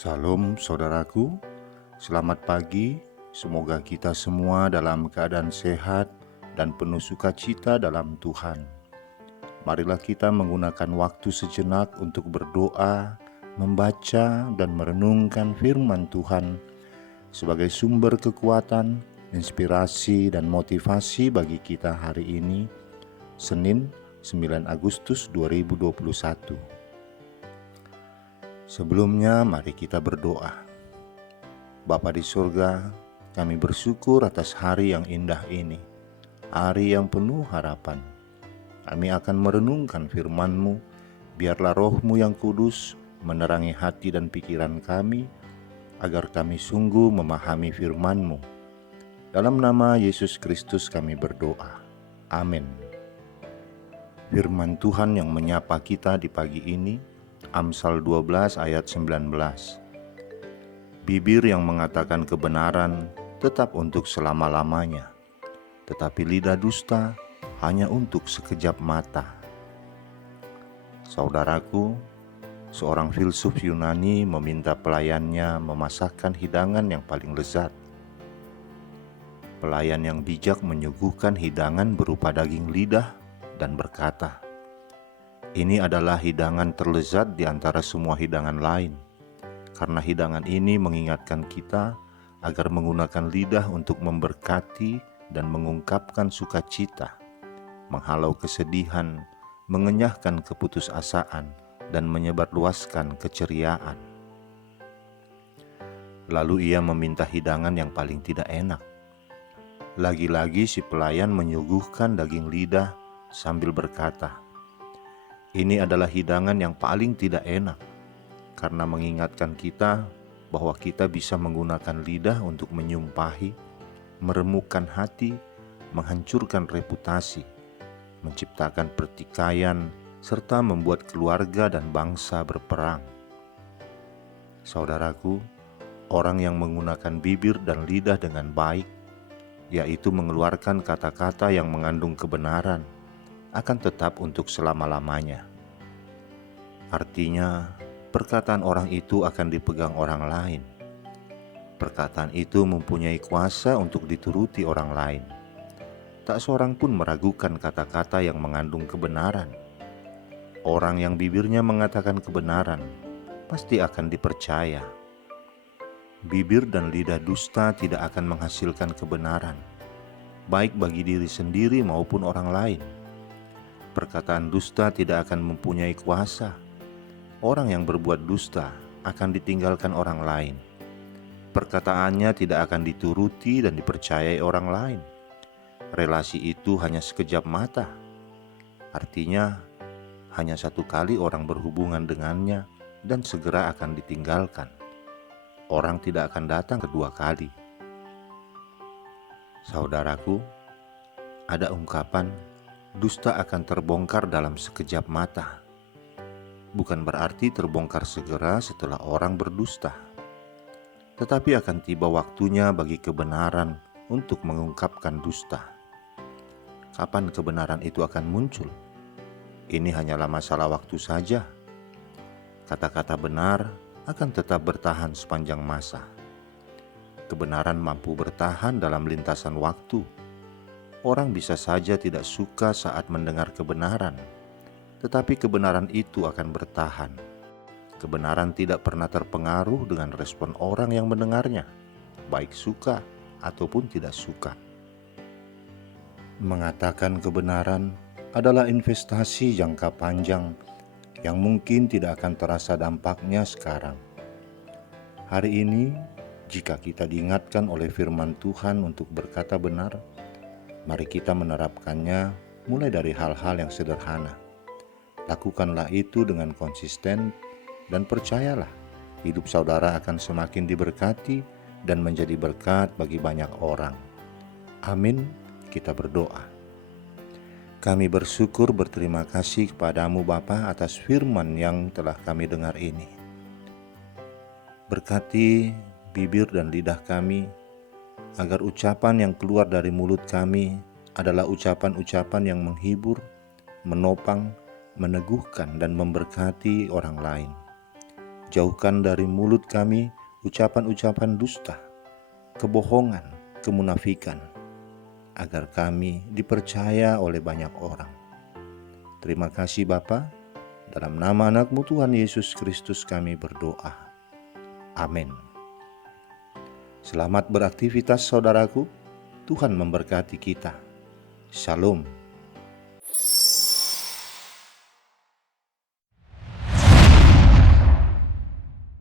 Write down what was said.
Salam saudaraku, selamat pagi. Semoga kita semua dalam keadaan sehat dan penuh sukacita dalam Tuhan. Marilah kita menggunakan waktu sejenak untuk berdoa, membaca dan merenungkan firman Tuhan sebagai sumber kekuatan, inspirasi dan motivasi bagi kita hari ini, Senin 9 Agustus 2021. Sebelumnya mari kita berdoa. Bapa di surga, kami bersyukur atas hari yang indah ini, hari yang penuh harapan. Kami akan merenungkan firman-Mu, biarlah Roh-Mu yang kudus menerangi hati dan pikiran kami, agar kami sungguh memahami firman-Mu. Dalam nama Yesus Kristus kami berdoa. Amin. Firman Tuhan yang menyapa kita di pagi ini, Amsal 12 ayat 19. Bibir yang mengatakan kebenaran tetap untuk selama-lamanya, tetapi lidah dusta hanya untuk sekejap mata. Saudaraku, seorang filsuf Yunani meminta pelayannya memasakkan hidangan yang paling lezat. Pelayan yang bijak menyuguhkan hidangan berupa daging lidah dan berkata, "Ini adalah hidangan terlezat di antara semua hidangan lain, karena hidangan ini mengingatkan kita agar menggunakan lidah untuk memberkati dan mengungkapkan sukacita, menghalau kesedihan, mengenyahkan keputusasaan, dan menyebarluaskan keceriaan." Lalu ia meminta hidangan yang paling tidak enak. Lagi-lagi si pelayan menyuguhkan daging lidah sambil berkata, "Ini adalah hidangan yang paling tidak enak, karena mengingatkan kita bahwa kita bisa menggunakan lidah untuk menyumpahi, meremukkan hati, menghancurkan reputasi, menciptakan pertikaian, serta membuat keluarga dan bangsa berperang." Saudaraku, orang yang menggunakan bibir dan lidah dengan baik, yaitu mengeluarkan kata-kata yang mengandung kebenaran, akan tetap untuk selama-lamanya. Artinya, perkataan orang itu akan dipegang orang lain. Perkataan itu mempunyai kuasa untuk dituruti orang lain. Tak seorang pun meragukan kata-kata yang mengandung kebenaran. Orang yang bibirnya mengatakan kebenaran pasti akan dipercaya. Bibir dan lidah dusta tidak akan menghasilkan kebenaran, baik bagi diri sendiri maupun orang lain. Perkataan dusta tidak akan mempunyai kuasa. Orang yang berbuat dusta akan ditinggalkan orang lain. Perkataannya tidak akan dituruti dan dipercayai orang lain. Relasi itu hanya sekejap mata. Artinya, hanya satu kali orang berhubungan dengannya dan segera akan ditinggalkan. Orang tidak akan datang kedua kali. Saudaraku, ada ungkapan, dusta akan terbongkar dalam sekejap mata. Bukan berarti terbongkar segera setelah orang berdusta, tetapi akan tiba waktunya bagi kebenaran untuk mengungkapkan dusta. Kapan kebenaran itu akan muncul? Ini hanyalah masalah waktu saja. Kata-kata benar akan tetap bertahan sepanjang masa. Kebenaran mampu bertahan dalam lintasan waktu. Orang bisa saja tidak suka saat mendengar kebenaran, tetapi kebenaran itu akan bertahan. Kebenaran tidak pernah terpengaruh dengan respon orang yang mendengarnya, baik suka ataupun tidak suka. Mengatakan kebenaran adalah investasi jangka panjang yang mungkin tidak akan terasa dampaknya sekarang. Hari ini, jika kita diingatkan oleh firman Tuhan untuk berkata benar, mari kita menerapkannya mulai dari hal-hal yang sederhana. Lakukanlah itu dengan konsisten dan percayalah, hidup saudara akan semakin diberkati dan menjadi berkat bagi banyak orang. Amin. Kita berdoa. Kami bersyukur berterima kasih kepadamu Bapa atas firman yang telah kami dengar ini. Berkati bibir dan lidah kami, agar ucapan yang keluar dari mulut kami adalah ucapan-ucapan yang menghibur, menopang, meneguhkan dan memberkati orang lain. Jauhkan dari mulut kami ucapan-ucapan dusta, kebohongan, kemunafikan, agar kami dipercaya oleh banyak orang. Terima kasih Bapa, dalam nama anak-Mu Tuhan Yesus Kristus kami berdoa. Amin. Selamat beraktivitas saudaraku, Tuhan memberkati kita. Shalom.